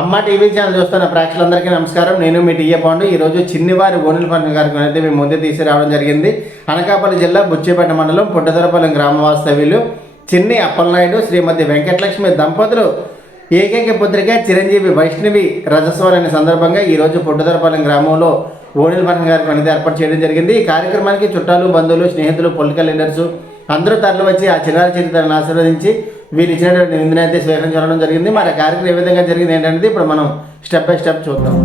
అమ్మ TV channel చూస్తున్న ప్రేక్షకులందరికీ నమస్కారం. నేను మీ టీఏ పాండు. ఈరోజు చిన్నివారి ఓనెల పండుగ కార్యక్రమం అయితే మేము ముందే తీసుకురావడం జరిగింది. అనకాపల్లి జిల్లా బుచ్చిపేట మండలం పుట్టదరపాలెం గ్రామ వాస్తవ్యులు చిన్ని అప్పలనాయుడు శ్రీమతి వెంకటలక్ష్మి దంపతులు ఏకైక పుత్రిక చిరంజీవి వైష్ణవి రజస్వరాన్ని సందర్భంగా ఈరోజు పుట్టదరపాలెం గ్రామంలో ఓనెల పండుగ కార్యక్రమం అనేది ఏర్పాటు చేయడం జరిగింది. ఈ కార్యక్రమానికి చుట్టాలు, బంధువులు, స్నేహితులు, పొలిటికల్ లీడర్స్ అందరూ తరలి వచ్చి ఆ చిన్నారి చరిత్రను ఆశీర్వదించి వీళ్ళు ఇచ్చినటువంటి నిందిని అయితే స్వీకరించడం జరిగింది. మరి ఆ కార్యక్రమం ఏ విధంగా జరిగింది ఏంటనేది ఇప్పుడు మనం స్టెప్ బై స్టెప్ చూద్దాం.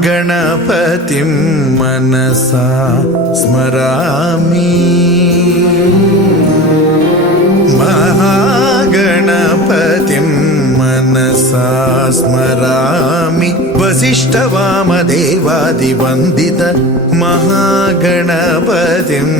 महागणपतिं मनसा स्मरामि. महागणपतिं मनसा स्मरामि. वसिष्ठवामदेवादिवन्दित महागणपतिम्.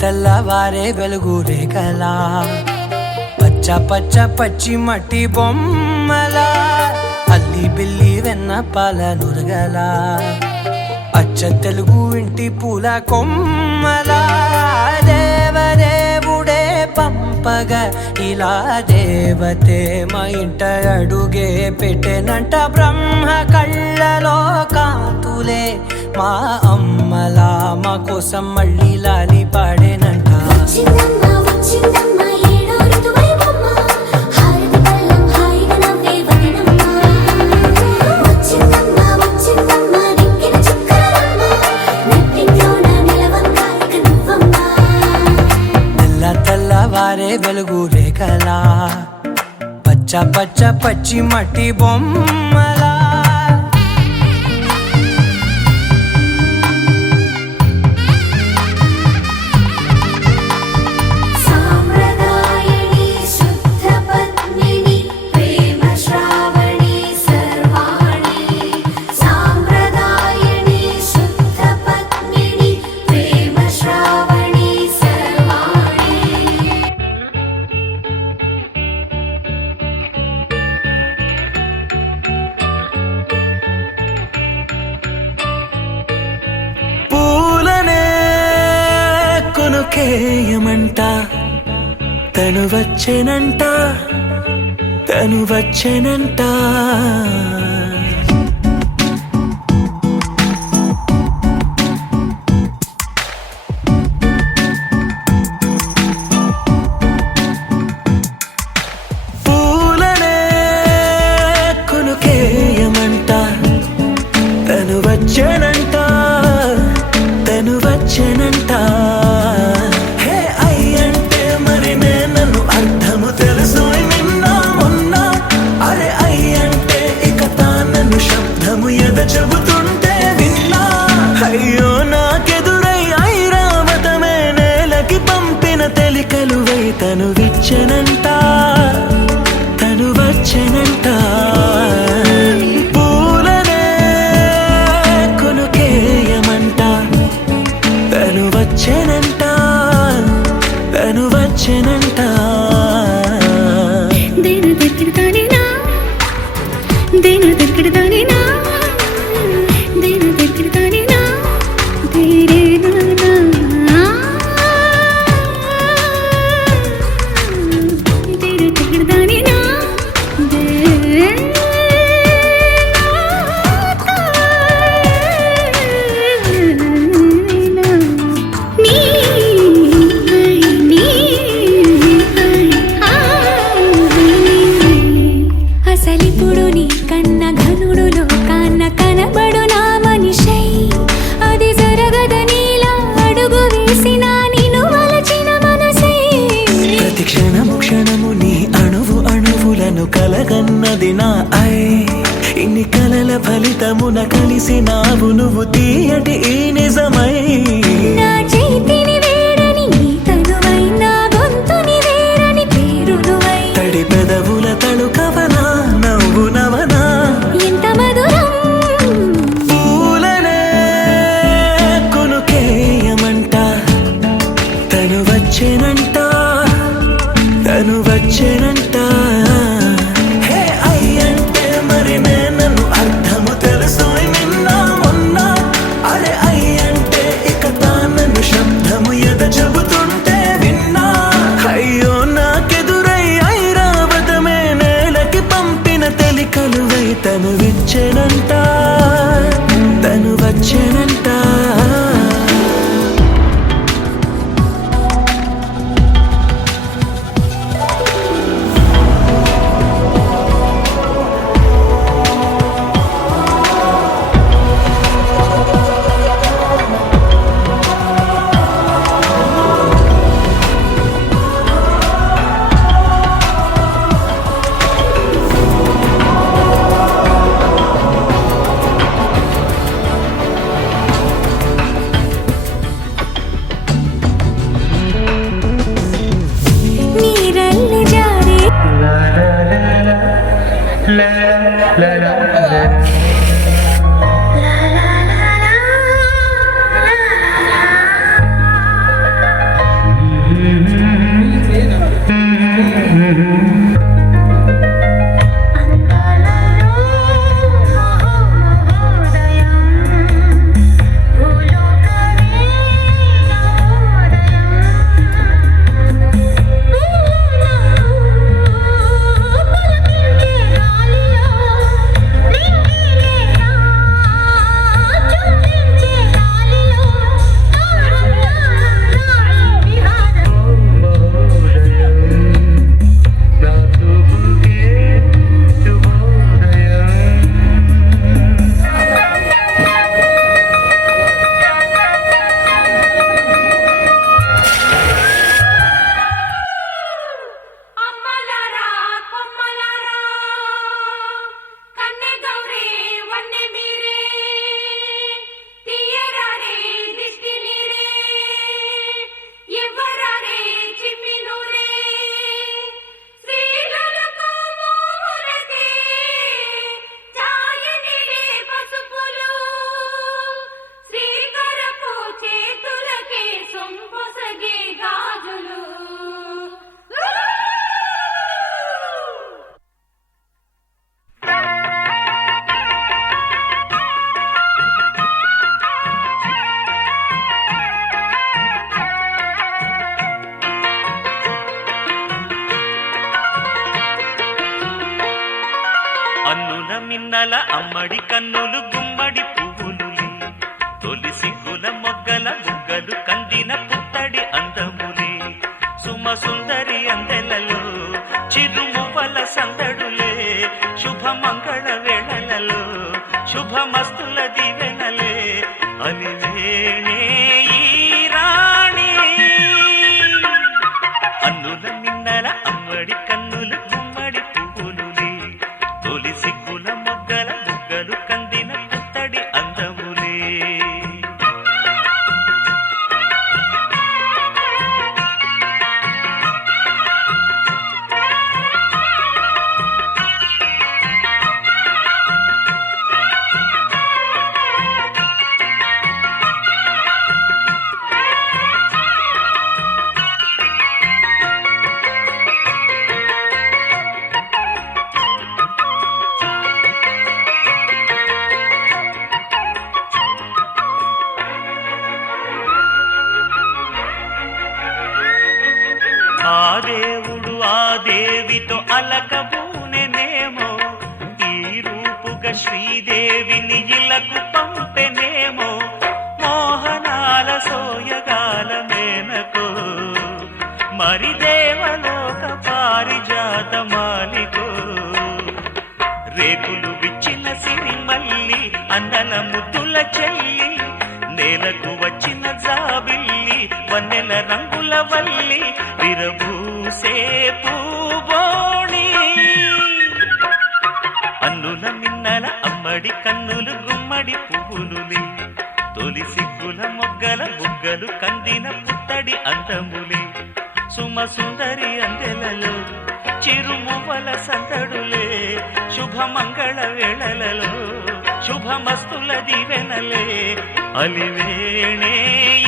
తెల్లవారే వెలుగు రేఖలా పచ్చ పచ్చ పచ్చి మట్టి బొమ్మల అల్లి బిల్లి వెన్న పాల నురగల అచ్చ తెలుగు ఇంటి పూల కొమ్మల దేవదేవుడే పంపగా ఇలా దేవతే మా ఇంట అడుగే పెట్టెనంట. బ్రహ్మ కళ్ళలో కాంతులే మా అమ్మలా మా కోసం మళ్ళీ లాలి పాడేనంట. తెల్లవారే వెలుగు రేఖలా పచ్చ పచ్చ పచ్చి మట్టి బొమ్మలా కేయమంట తను వచ్చెనంట తను వచ్చెనంట. పూలనే కొనుకేయమంట తను వచ్చెనంట తను వచ్చెనంట. అర్థము తెలుసు నిన్న మొన్న. అరే అయ్యంట వచ్చెనంట తను వచ్చెనంట పూలనే కొనుకేయమంట తను వచ్చెనంట తను వచ్చెనంట దేని దగ్గరదానినా దేని దగ్గరదానినా దేని దగ్గరదానినా దేరేనా దేని దగ్గరదానినా అసలిప్పుడు నీ కన్న ఘనుడులో కన్న కనబడు నా మనిషై అది జరగదనిలా అడుగు వేసినా నిన్ను వలచిన మనసై ప్రతి క్షణము క్షణము నీ అణువు అణువులను కలగన్నది నా ఐ ఇన్ని కలల ఫలితమున కలిసినావు నువ్వు తీయటి ఈ నిజమై నా చేతిని వేడని నీ తనువై నా గొంతుని వేరని పేరు నువ్వై తడి పెదవుల తళుకవనా నవ్వు నవనా ఎంత మధురం పూలనే కొనుకేయమంట తను వచ్చెనంట తను వచ్చెనంట హే అయ్యంటే మరి నేను అర్థము తెలుసు నిన్న మొన్న అరే అయ్యంటే ఇక తానను శబ్దము ఎద చెబుతుంటే విన్నా అయ్యో నాకెదురై ఐరావతమే నేలకి పంపిన తెలికలువై తను విచ్చెనంట తను వచ్చెనంట నీరల్లి జారే అమ్మలారా కొమ్మలారా కన్నె గౌరే వన్నె మీరే తీయరారే దృష్టి నీరే ఇవ్వరారే చిమ్మినూరే శ్రీలకు మోములకే ఛాయనిలే పసుపులు శ్రీకరపు చేతులకే సొంపొసగే గాజులు అన్నుల మిన్నల అమ్మడి కన్నులు గుమ్మడి పువ్వులులే తొలి సిగ్గుల మొగ్గల బుగ్గలు కందిన పుత్తడి అందములే సుమ సుందరి అందెలలో చిరుమువ్వల సందడులే శుభమంగళ వేళలలో శుభమస్తుల దివెనలే అలివేణే ఈ రాణి అన్నుల మిన్నల అమ్మడి కన్నులు గుమ్మడి పువ్వులులే తొలి సిగ్గుల మొగ్గల బుగ్గలు కందిన పుత్తడి అందములే కానకబూనెనేమో ఈ రూపుగా శ్రీదేవిని ఇలకు పంపెనేమో మోహనాల సోయగాల మేనకో మరి దేవలోక పారిజాత మాలికో రేకులు విచ్చిన సిరిమల్లి అందల ముద్దుల చెల్లి నేలకు వచ్చిన జాబిల్లి వన్నెల రంగుల వల్లి విరబూసే పూబోణి అన్నుల మిన్నల అమ్మడి కన్నులు గుమ్మడి పువ్వులులే తొలి సిగ్గుల మొగ్గల బుగ్గలు కందిన పుత్తడి అందములే సుమ సుందరి అందెలలో చిరుమువ్వల సందడులే శుభమంగళ వేళలలో శుభమస్తుల దీవెనలే అలివేణే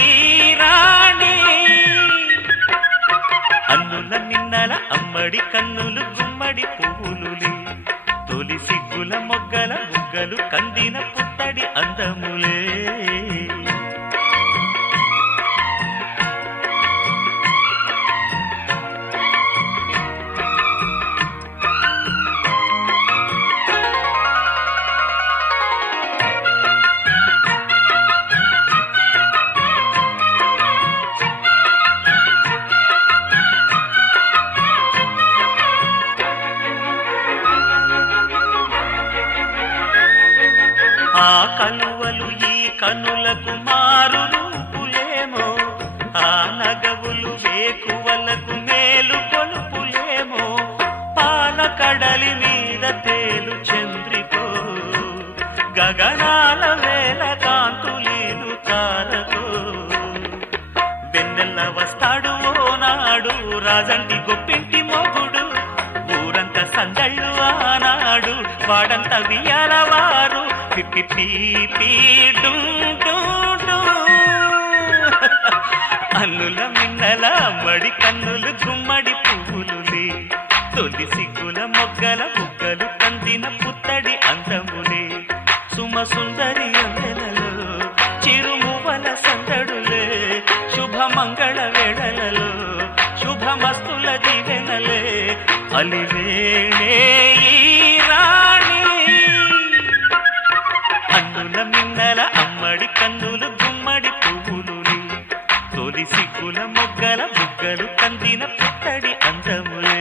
ఈ రాణి అన్నుల మిన్నల అమ్మడి కన్నులు గుమ్మడి పువ్వులులే తొలి సిగ్గుల మొగ్గల బుగ్గలు కందిన పుత్తడి అందములే ఆ కలువలు ఈ కనులకు మారు రూపులేమో ఆ నగవులు వేకువలకు మేలు కొలుపులేమో పాల కడలి మీద తేలు చంద్రికో గగనాల వేల కాంతులీలు తారకో వెన్నెల్ల వస్తాడు ఓనాడు రాజంటి గొప్పింటి మొగుడు ఊరంత సందళ్ళు ఆనాడు వాడంత వియాలవారు అల్లుల మిన్నల మడి కన్నులు గుమ్మడి పువ్వులులే తొలి సిగ్గుల మొగ్గల బుగ్గలు కందిన పుత్తడి అందములే సుమ సుందరి అందెలలో చిరుమువల సందడులే శుభమంగళ వేళలలో శుభమస్తుల దీవెనలే అలివేణే ఈ రాణి అన్నుల మిన్నల అమ్మడి కన్నులు గుమ్మడి పువ్వులులే తొలి సిగ్గుల మొగ్గల బుగ్గలు కందిన పుత్తడి అందములే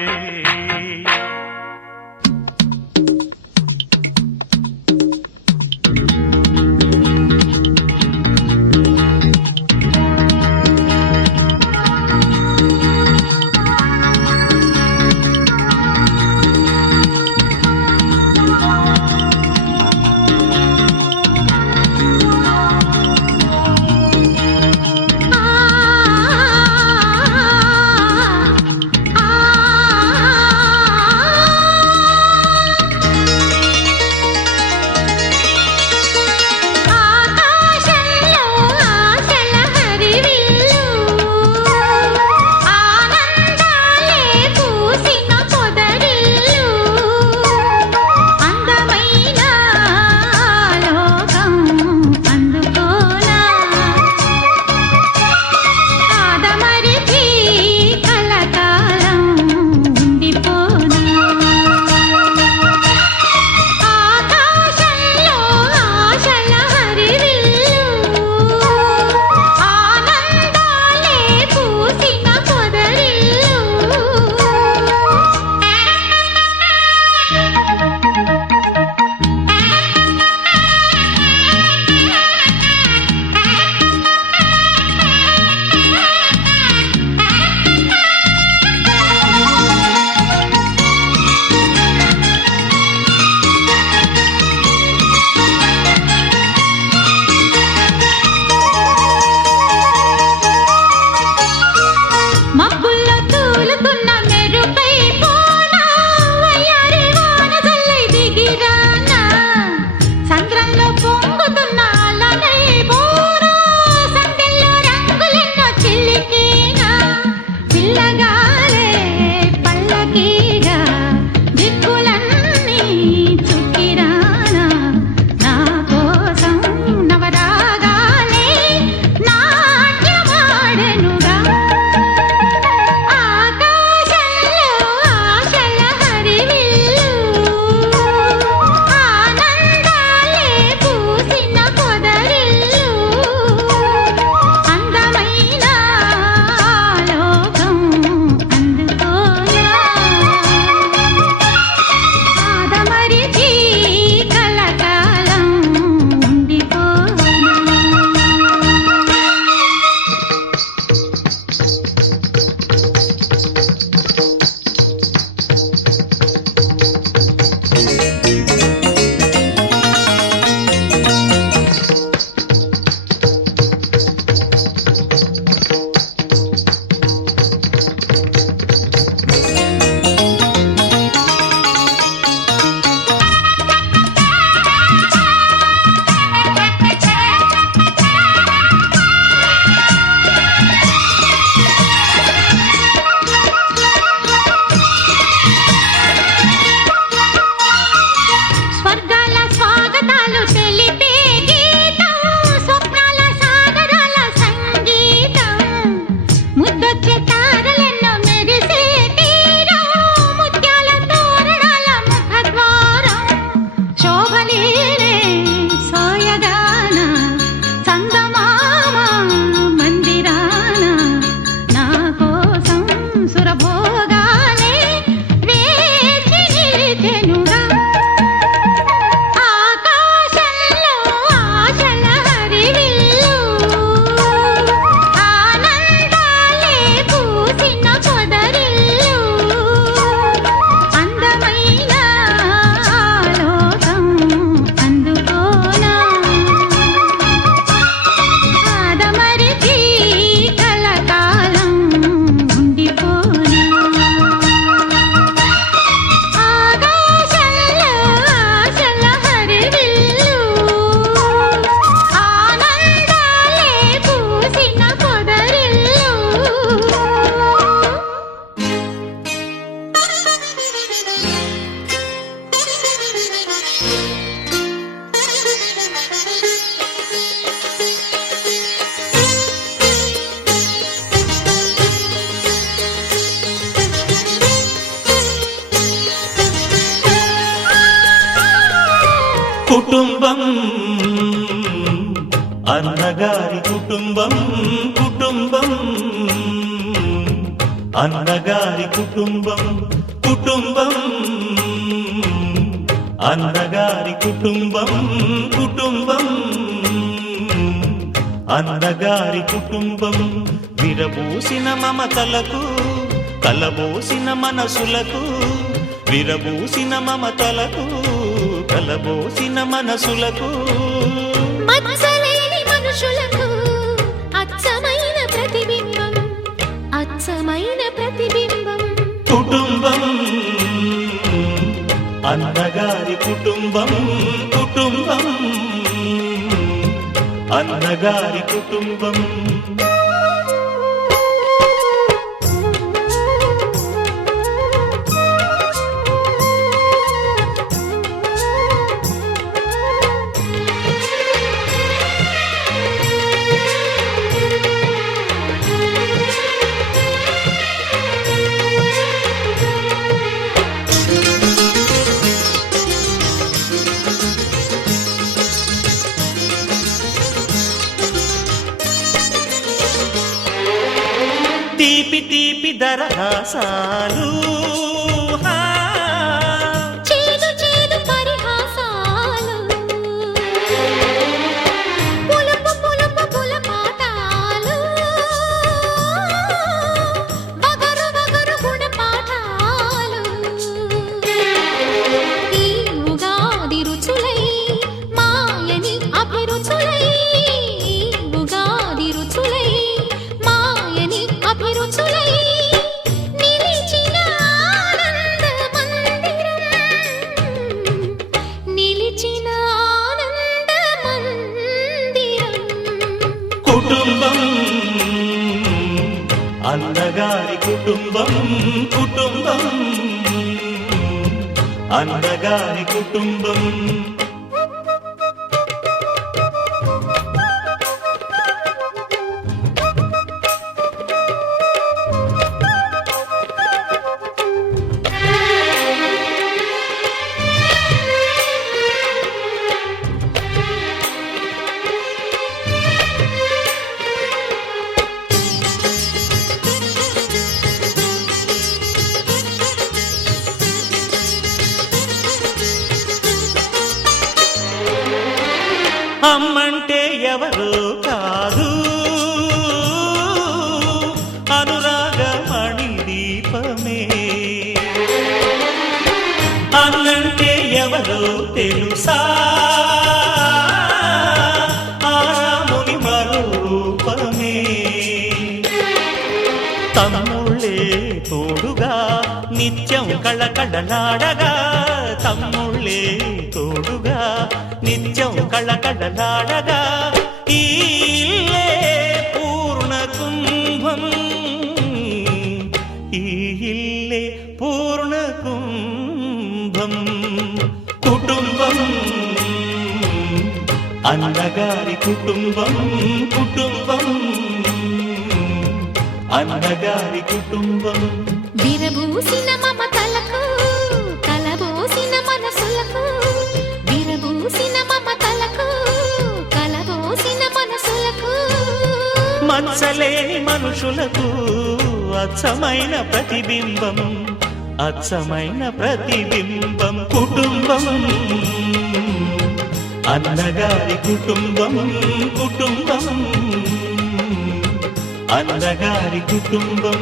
కుటుంబం అన్నగారి కుటుంబం కుటుంబం అన్నగారి కుటుంబం కుటుంబం అన్నగారి కుటుంబం కుటుంబం అన్నగారి కుటుంబం విరబూసిన మమతలకు కలబోసిన మనసులకు విరబూసిన మమతలకు కలబోసిన మనసులకు మచ్చలేని మనుషులకు అచ్చమైన ప్రతిబింబం అచ్చమైన ప్రతిబింబం కుటుంబం అన్నగారి కుటుంబం కుటుంబం అన్నగారి కుటుంబం తీపి తీపి దరహాసాలు చేదు చేదు పరిహాసాలు పులుపు పులుపు పులపాటాలు వగరు వగరు గుణపాఠాలు ఈ ఉగాది రుచులై మాయని అభిరుచులై ఈ ఉగాది రుచులై మాయని అభిరుచులై నిలిచిన ఆనంద మందిరం నిలిచిన ఆనంద మందిరం కుటుంబం అన్నగారి కుటుంబం కుటుంబం అన్నగారి కుటుంబం అమ్మంటే ఎవరో కాదు అనురాగమణి దీపమే అన్నంటే ఎవరో తెలుసా ఆరాముని మరో రూపమే తమ్ముళ్ళే తోడుగా నిత్యం కళకళలాడగా తమ్ముళ్ళే తోడుగా నిత్యం కళకళలాడగా ఈ ఇల్లే పూర్ణ కుంభం ఈ ఇల్లే పూర్ణ కుంభం కుటుంబం అన్నగారి కుటుంబం కుటుంబం అన్నగారి కుటుంబం విరబూసిన మమతలకు కలబోసిన మనసులకు విరబూసిన మమతలకు కలబోసిన మనసులకు మచ్చలేని మనుషులకు అచ్చమైన ప్రతిబింబం అచ్చమైన ప్రతిబింబం కుటుంబం అన్నగారి కుటుంబం కుటుంబం అన్నగారి కుటుంబం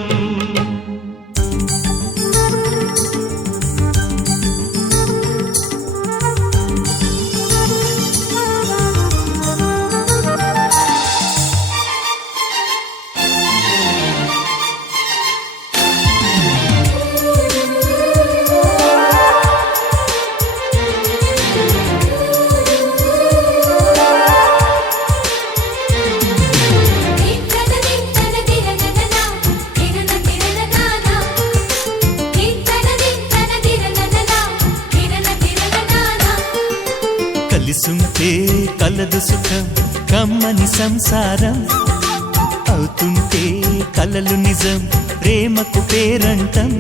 కలిసుంటే కలదు సుఖం కమ్మని సంసారం అవుతుంటే కలలు నిజం ప్రేమకు పేరంటం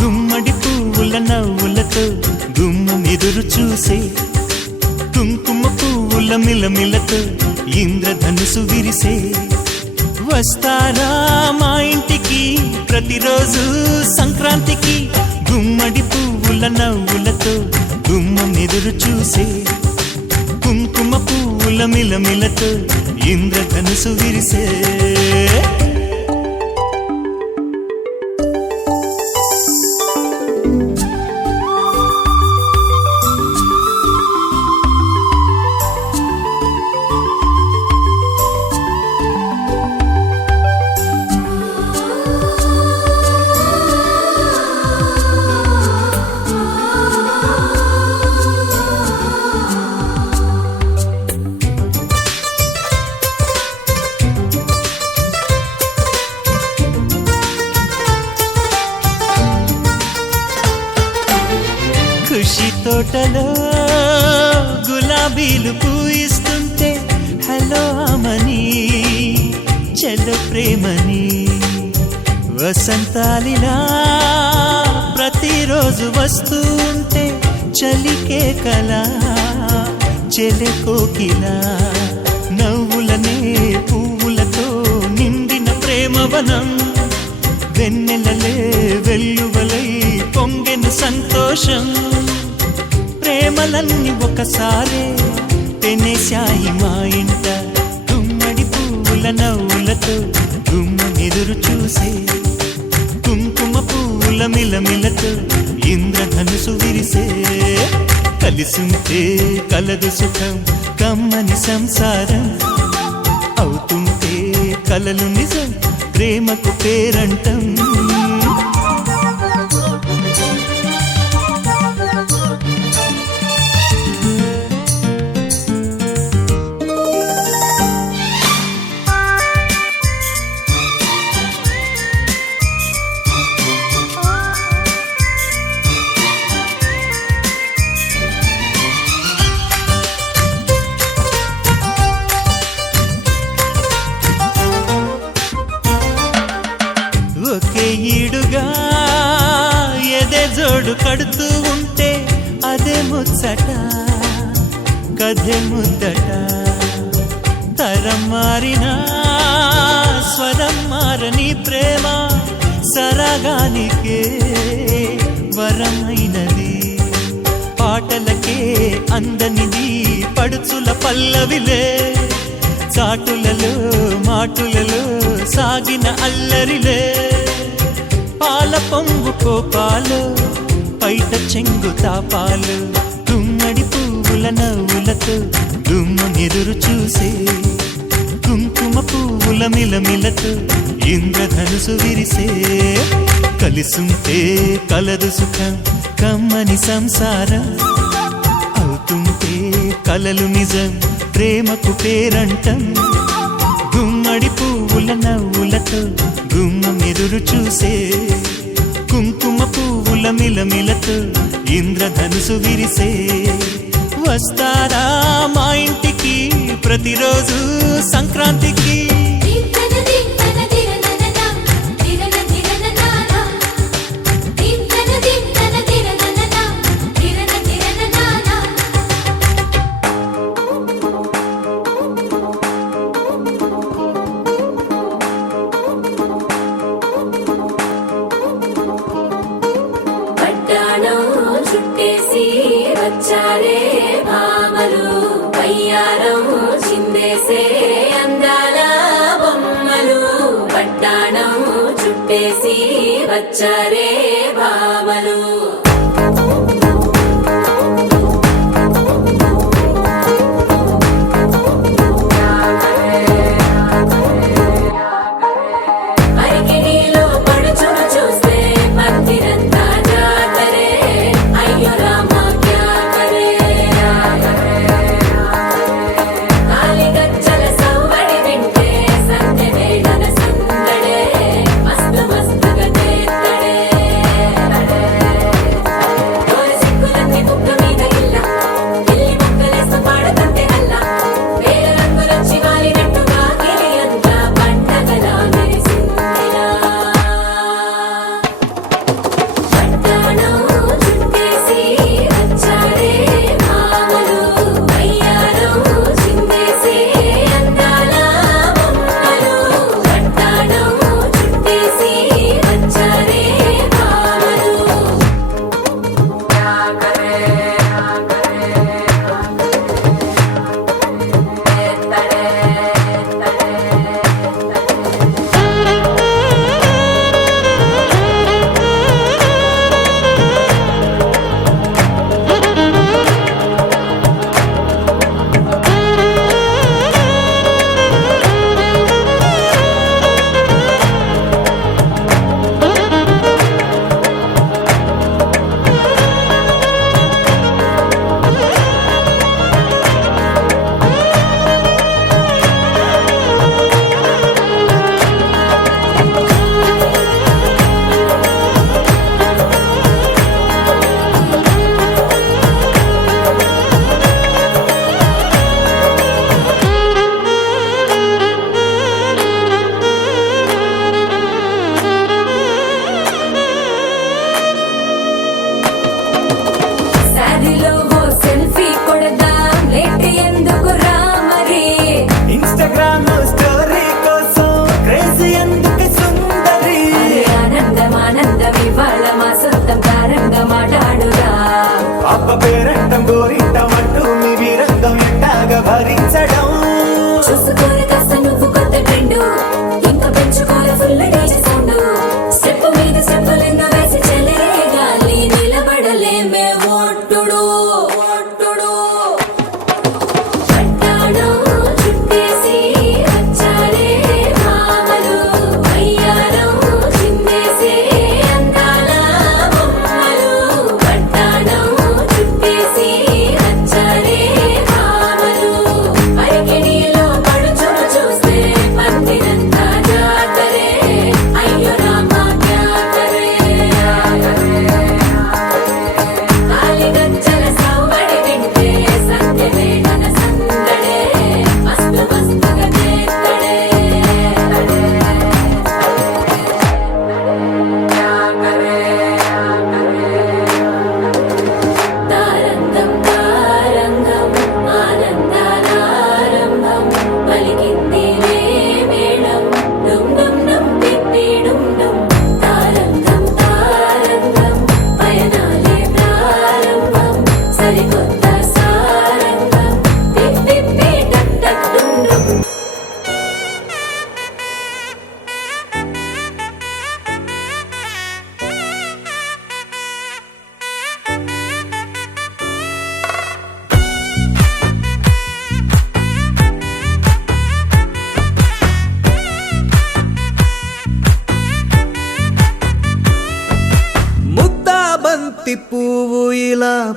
గుమ్మడి పువ్వుల నవ్వులతో గుమ్మం ఎదురు చూసే కుంకుమ పువ్వుల మిలమిలతో ఇంద్రధనుసు విరిసే వస్తారా మా ఇంటికి ప్రతిరోజు సంక్రాంతికి గుమ్మడి పువ్వుల నవ్వులతో గుమ్మం ఎదురు చూసే కుంకుమ పువ్వుల మిలమిలతో ఇంద్రధనుసు విరిసే ఖుషి తోటలో గులాబీలు పూయిస్తుంటే హలో అమని చెల్లు ప్రేమని వసంతాలిలా ప్రతిరోజు వస్తుంటే చలికే కలా చెలె కోకిలా నవ్వులనే పువ్వులతో నిండిన ప్రేమవనం వెన్నెలలే వెల్లువలై పొంగెను సంతోషం ప్రేమలన్నీ ఒకసారే పెనేశాయి మా ఇంట గుమ్మడి పువ్వుల నవ్వులతో గుమ్మం ఎదురు చూసే కుంకుమ పువ్వుల మిలమిలతో ఇంద్రధనుసు విరిసే కలిసుంటే కలదు సుఖం కమ్మని సంసారం అవుతుంటే కలలు నిజం ప్రేమకు పేరంటం ఒకే ఈడుగా ఎదే జోడు కడుతూ ఉంటే అదే ముచ్చట కథే ముద్దట తరం మారినా స్వరం మారని ప్రేమ సరగానికే వరమైనది పాటలకే అందనిది పడుచుల పల్లవిలే చాటులలో మాటులలో సాగిన అల్లరిలే పాల పొంగు కోపాలు పైట చెంగు తాపాలు గుమ్మడి పువ్వుల నవ్వులతో గుమ్మం ఎదురు చూసే కుంకుమ పువ్వుల మిలమిలతో ఇంద్రధనుసు విరిసే కలిసుంటే కలదు సుఖం కమ్మని సంసారం అవుతుంటే కలలు నిజం ప్రేమకు పేరంటం గుమ్మడి పువ్వుల నవ్వులతో గుమ్మం ఎదురు చూసే కుంకుమ పువ్వుల మిలమిలతో ఇంద్రధనుసు విరిసే వస్తారా మా ఇంటికి ప్రతిరోజు సంక్రాంతికి దింతన దింతన దిరనననా దిరన దిరననానా దింతన దింతన దిరనననా దిరన దిరననానా పట్టాణం చుట్టేసి వచ్చారే భామలు పయ్యారం చిందేసే అందాల బొమ్మలు పట్టాణం చుట్టేసి వచ్చారే భామలు అరికిణీలో పడుచును చూస్తే భక్తిరంతా జాతరే అయ్యో రామ క్యా కరే కాలిగజ్జల సవ్వడి వింటే సంధ్య వేళల సందడే మస్తు మస్తుగా చేత్తడే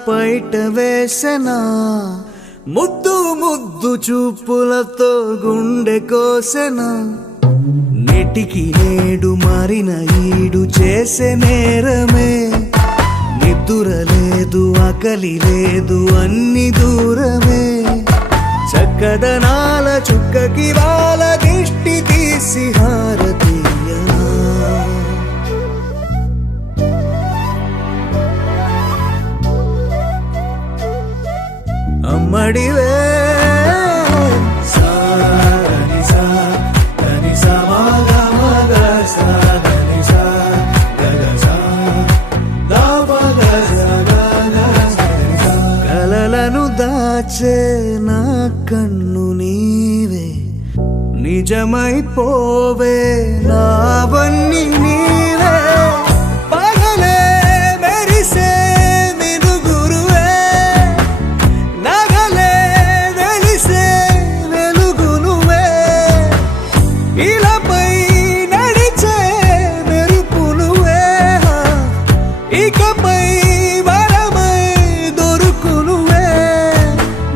పైట వేసెనా ముద్దు ముద్దు చూపులతో గుండె కోసెనా నెటికి నేడు మారిన ఈడు చేసే నేరమే నిద్దుర లేదు ఆకలి లేదు అన్ని దూరమే చక్కదనాల చుక్కకి వాళ్ళ దిష్టి తీసి హారతీయనా అమ్మడివే కలలను దాచే నా కన్ను నీవే నిజమైపోవే నావన్నీ నీవే పగలే మెరిసే మినుగురువే నగలే వెలిసే వెలుగునువే ఇలాపై నడిచే మెరుపునువే ఇకపై వరమై దొరుకునువే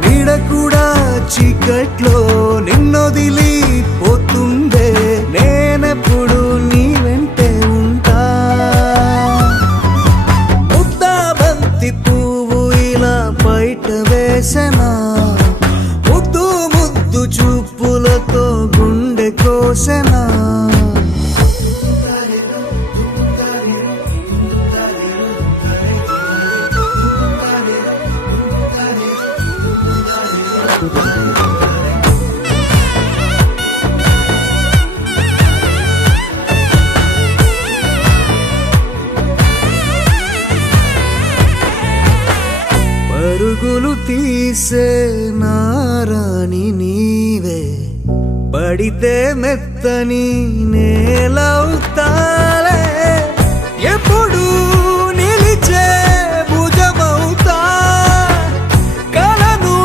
నీడ కూడా చీకట్లో నిన్నొదిలి పోతుందే నేనెప్పుడు నీ వెంటే ఉంటా ముద్దా బంతి పువ్వు ఇలా బయట వేసెనా ముద్దు ముద్దు చూపులతో గుండె కోసెనా పరుగులు తీసే నారాణి నీవే పడితే మెత్తని నేలవుతాలే ఎప్పుడు నిలిచే భుజమవుతా కలను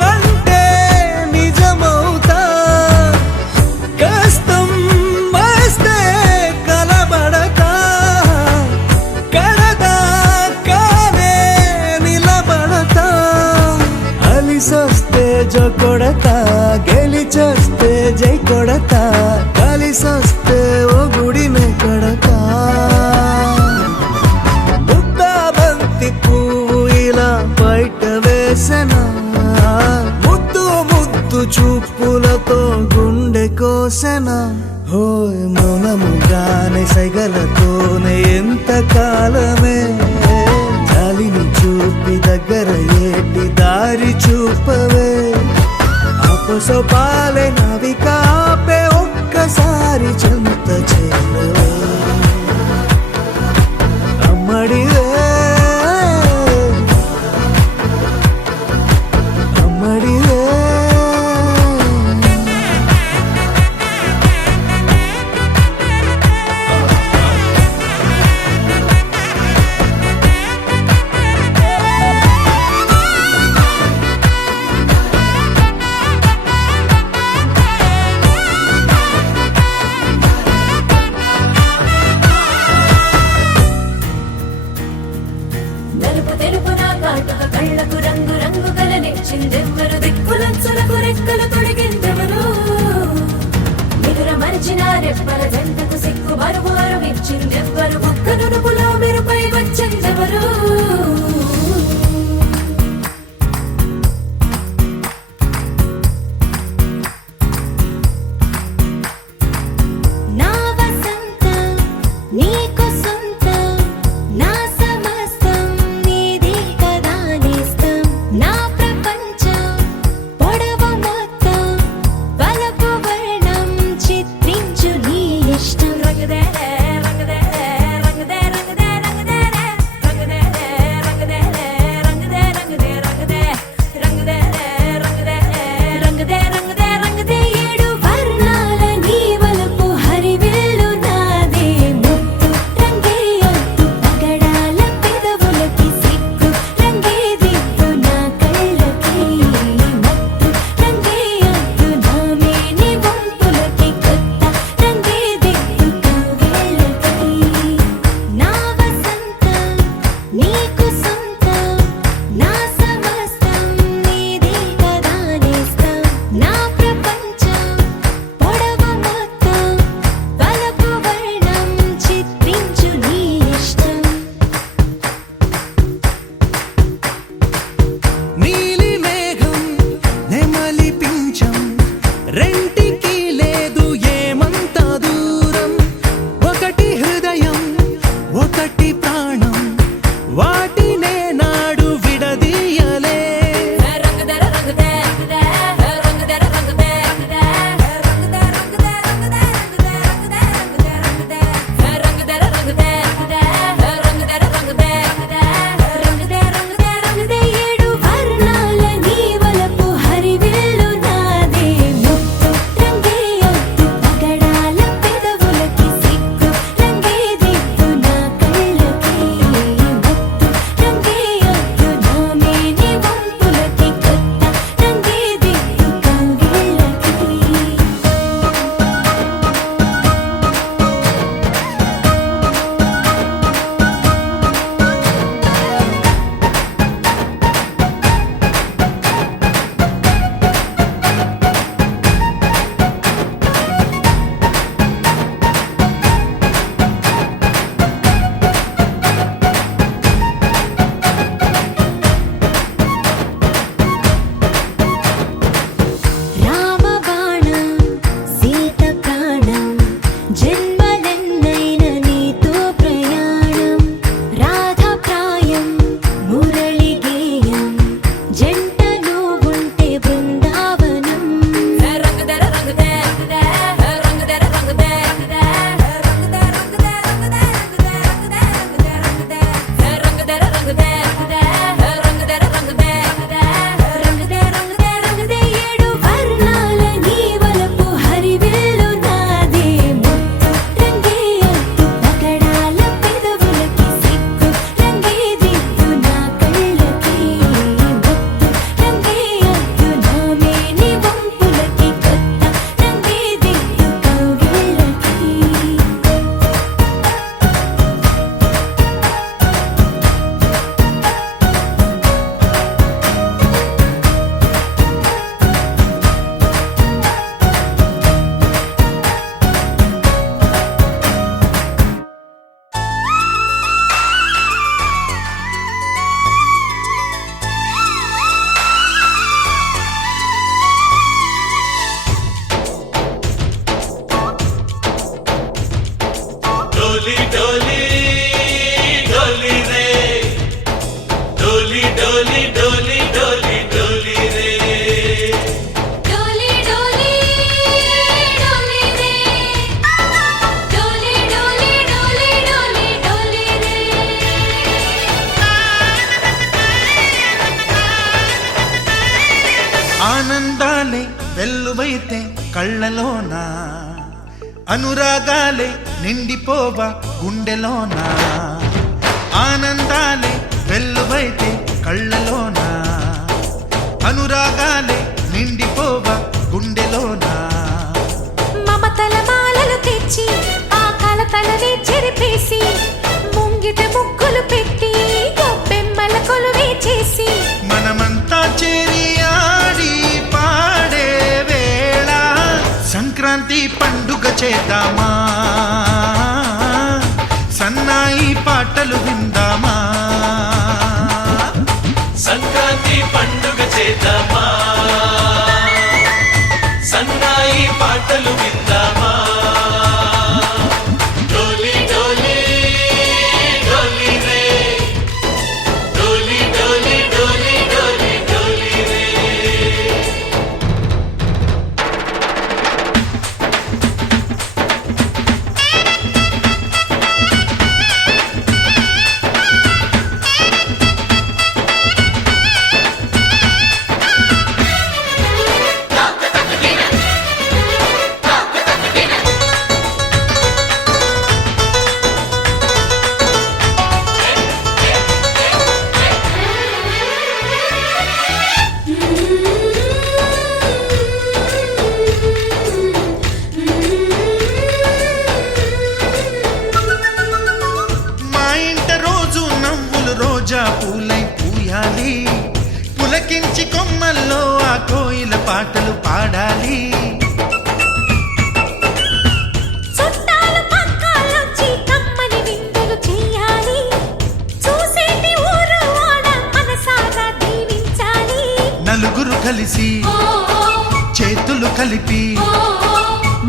కంటే నిజమవుతా కష్టం వస్తే కలబడతా కడదాకానే నిలబడతా అలిసొస్తే జో కొడతా గెలిచొస్తే జై కొడతా కలిసొస్తే ఓ గుడినే కొడతా ముద్దా బంతి పువ్వు ఇలా బయట వేసెనా ముద్దు ముద్దు చూపులతో గుండె కోసెనా హోయ్ మౌనముగానే సైగలతోనే ఎంత కాలమే జాలిని చూపి దగ్గర ఏటి దారి చూపవే అపసోపాలే నవికాపే ఒక్కసారి చెంత చేరవే అమ్మడివే అమ్మడివే నలుపు తెలుపున కాటుక కళ్ళకు రంగు రంగు కలనిచ్చిందెవ్వరు దిక్కులంచులకు రెక్కలు తొడిగిందెవరు నిదుర మరిచిన రెప్పల జంటకు సిగ్గు బరువు అరువిచ్చిందెవ్వరు ఒక్క నునుపులో మెరుపై వచ్చిందెవరు నా వసంతం నీకు సొంతం నా సమస్తం నీది కదా నేస్తం నా ప్రపంచం ఆనందాలే వెల్లువైతే కళ్ళలోన, అనురాగాలే నిండిపోవా గుండెలోన. ఆనందాలే వెల్లువైతే కళ్ళలోన, అనురాగాలే నిండిపోవా గుండెలోన. మమతల మాలలు తెచ్చి ఆ కలతలనే చెరిపేసి ముంగిట ముగ్గులు పెట్టి గొప్పెమ్మల కొలువే చేసి మనమంతా చేరి ఆడి పాడే వేళ సంక్రాంతి పండుగ చేద్దామా, సన్నాయి పాటలు విందామా. సంక్రాంతి పండుగ చేద్దామా, సన్నాయి పాటలు విందామా. డోలి డోలి డోలి రే, డోలి డోలి డోలి డోలి డోలి రే. మా ఇంట రోజు నవ్వులు రోజా పూలై పూయాలి, పులకించి కొమ్మల్లో ఆ కోయిల పాటలు పాడాలి. చుట్టాలు పక్కాలొచ్చి కమ్మని విందులు చెయ్యాలి, చూసేటి ఊరు వాడ మనసారా దీవించాలి. నలుగురు కలిసి చేతులు కలిపి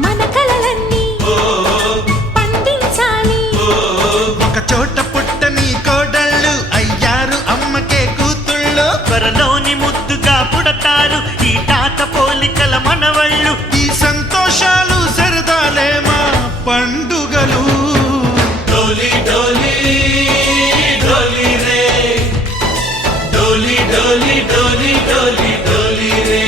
మన కలలన్నీ పండించాలి. ఒక చోట పుట్టని కోడళ్ళు అయ్యారు అమ్మకే కూతుళ్ళు. త్వరలోని ముద్దుగా పుడతారు ఈ తాత పోలికల మనవళ్ళు. ఈ సంతోషాలు సరదాలే మా పండుగలు. డోలి డోలి డోలి రే, డోలి డోలి డోలి డోలి డోలి రే.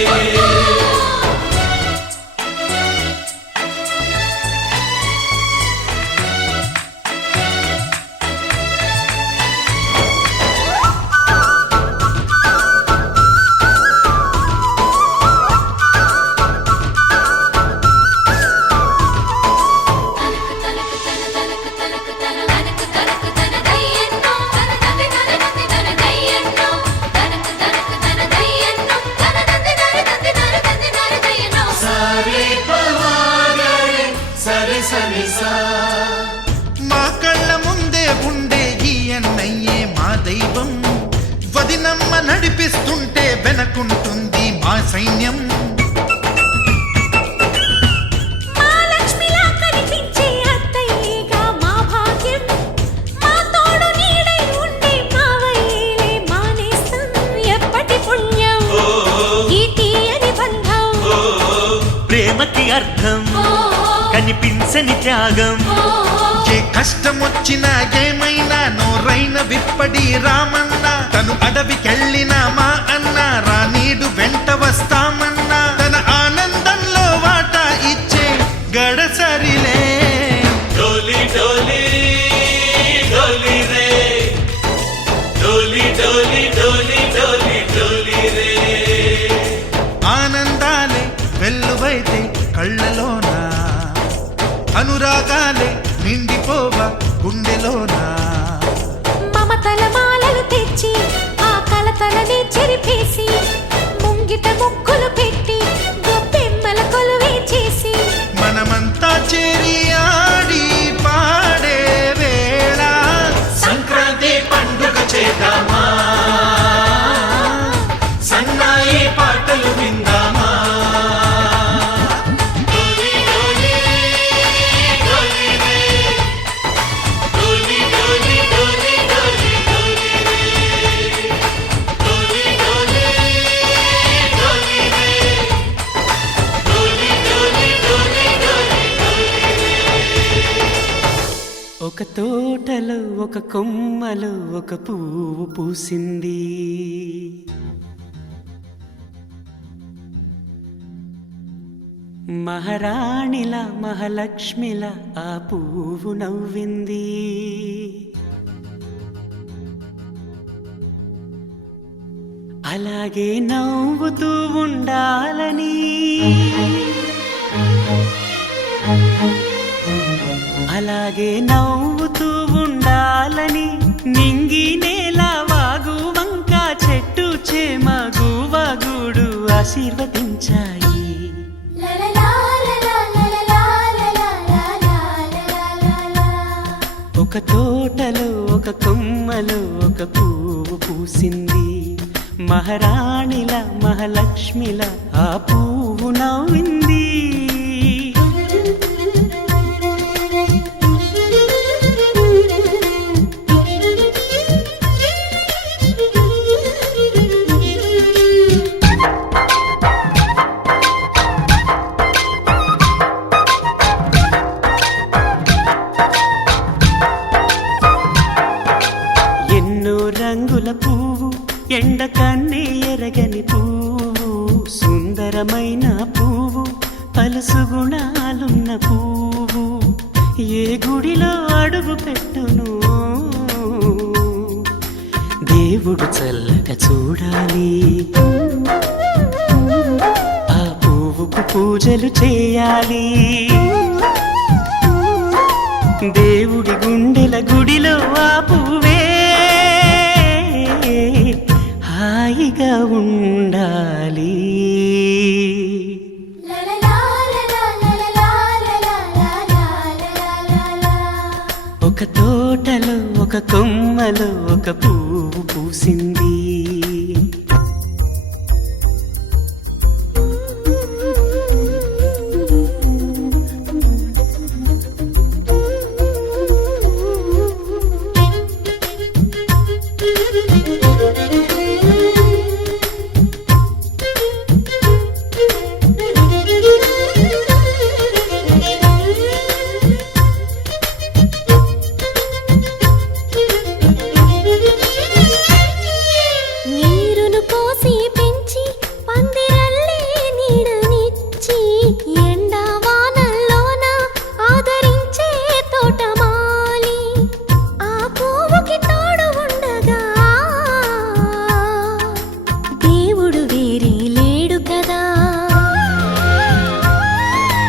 సరే సరే సా. మా కళ్ళ ముందే ఉండే ఈ అన్నయ్యే మా దైవం. వదినమ్మ నడిపిస్తుంటే వెనకుంటుంది మా సైన్యం. మా లక్ష్మిలా కనిపించే అత్తయ్యేగా మా భాగ్యం, మా తోడు నీడై ఉండే మావయ్యేలే మా నేస్తం. ఎప్పటి పుణ్యం ఈ తీయని బంధం, ప్రేమకి అర్థం కనిపించని త్యాగం. ఏ కష్టం వచ్చినా ఏమైనా నోరైన విప్పడి రామన్న. తను అడవికెళ్ళిన మా అన్న రానీడు వెంట వస్తామన్నా. తన ఆనందంలో వాటా ఇచ్చే గడసరిలే. డోలి డోలి డోలి రే, డోలి డోలి డోలి డోలి డోలి రే. ఆనందాలే వెల్లువైతే కళ్ళలోన, అనురాగాలే నిండిపోవా గుండెలోన. మమతల మాలలు తెచ్చి ఆ కలతలనే చెరిపేసి ముంగిట ముగ్గులు పెట్టి గొప్పెమ్మల కొలువే చేసి మనమంతా చేరి ఆడి పాడే వేళ సంక్రాంతి పండుగ చేద్దామా, సన్నాయి పాటలు విందామా. డోలి డోలి డోలి రే, డోలి డోలి డోలి డోలి డోలి రే, డోలి డోలి డోలి రే, డోలి డోలి డోలి డోలి డోలి రే. ఒక తోటలో ఒక కొమ్మలో ఒక పువ్వు పూసింది, మహారాణిల మహాలక్ష్మిల ఆ పువ్వు నవ్వింది. అలాగే నవ్వుతూ ఉండాలని, అలాగే నవ్వుతూ ఉండాలని నింగి నేల వాగు వంక చెట్టు చేమ గువగుడు ఆశీర్వదించాయి. ఒక తోటలో ఒక కొమ్మలో ఒక పువ్వు పూసింది. మహారాణిల మహాలక్ష్మిల ఆ పువ్వు నవ్వింది. ఎన్నో రంగుల పువ్వు, ఎండ కన్నే ఎరగని పువ్వు, సుందరమైన పువ్వు, పలుసు గుణాలున్న పువ్వు, ఏ గుడిలో అడుగు పెట్టును దేవుడు చల్లగా చూడాలి. ఆ పువ్వుకు పూజలు చేయాలి. దేవుడి గుండెల గుడిలో ఆ పువ్వే హాయిగా ఉండాలి. ఒక తోటలో ఒక కొమ్మలో ఒక పువ్వు పూసింది. నీరును పోసి పెంచి పందిరల్లే నీడనిచ్చి ఎండా వానల్లోన ఆదరించే తోటమాలి ఆ పువ్వుకి తోడు ఉండగా దేవుడు వేరే లేడు కదా.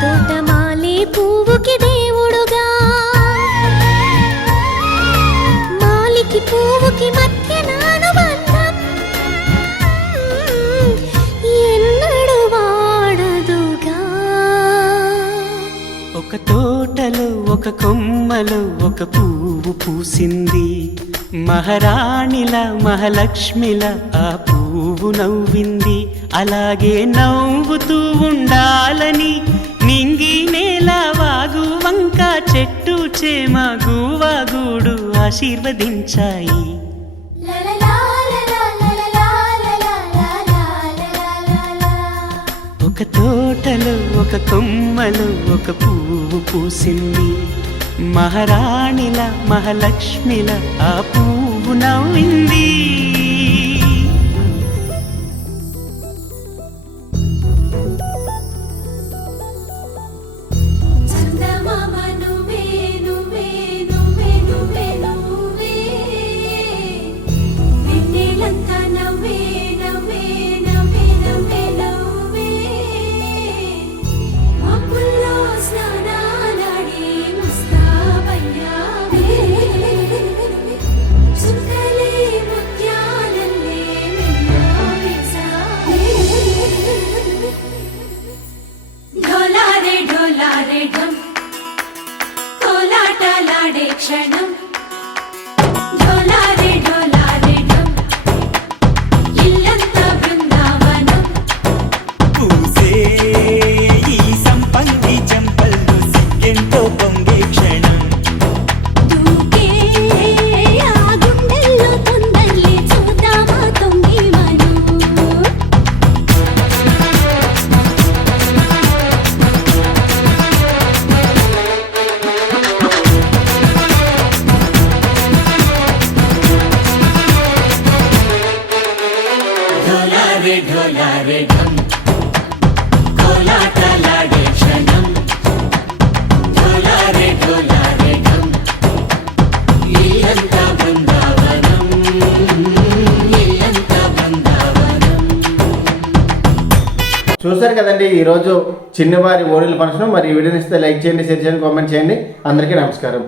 తోటమాలి పువ్వుకి దేవుడుగా, మాలికి పువ్వుకి మధ్య నానుబంధం ఎన్నడు వాడదుగా. ఒక తోటలో ఒక కొమ్మలో ఒక పువ్వు పూసింది. మహారాణిల మహాలక్ష్మిల ఆ పువ్వు నవ్వింది. అలాగే నవ్వుతూ ఉండాలని నింగి నేల వాగు వంక చెట్టు చేమ గువగుడు ఆశీర్వదించాయి. ఒక తోటలో ఒక కొమ్మలో ఒక పువ్వు పూసింది. మహారాణిల మహాలక్ష్మిల ఆ పువ్వు నవ్వింది. చందమామ నువ్వే నువ్వే నువ్వే నువ్వే నువ్వే, వెన్నెలంతా నవ్వే నవ్వే నవ్వే నవ్వే నవ్వే, మబ్బుల్లో స్నానాలాడి ముస్తాబయ్యావే, చుక్కలే ముత్యాలల్లే మెరిసావే. ढोलारे ढोलारे ढम कोलाटलाडे क्षणं, ढोलारे ढोलारे ढम इल्लंता बृंदावनं. పూసే ఈ సంపంగి చెంపల్లో సిగ్గెంతో పొంగే క్షణం. దూకే ఆ గుండెల్లో తొందరలే చూద్దామా తొంగి మనం. ढोलारे ढोलारे ढम कोलाटलाडे చూసారు కదండి ఈరోజు చిన్నవారి ఓణీల ఫంక్షన్. మరి ఈ వీడియోని ఇస్తే లైక్ చేయండి, షేర్ చేయండి, కామెంట్ చేయండి. అందరికీ నమస్కారం.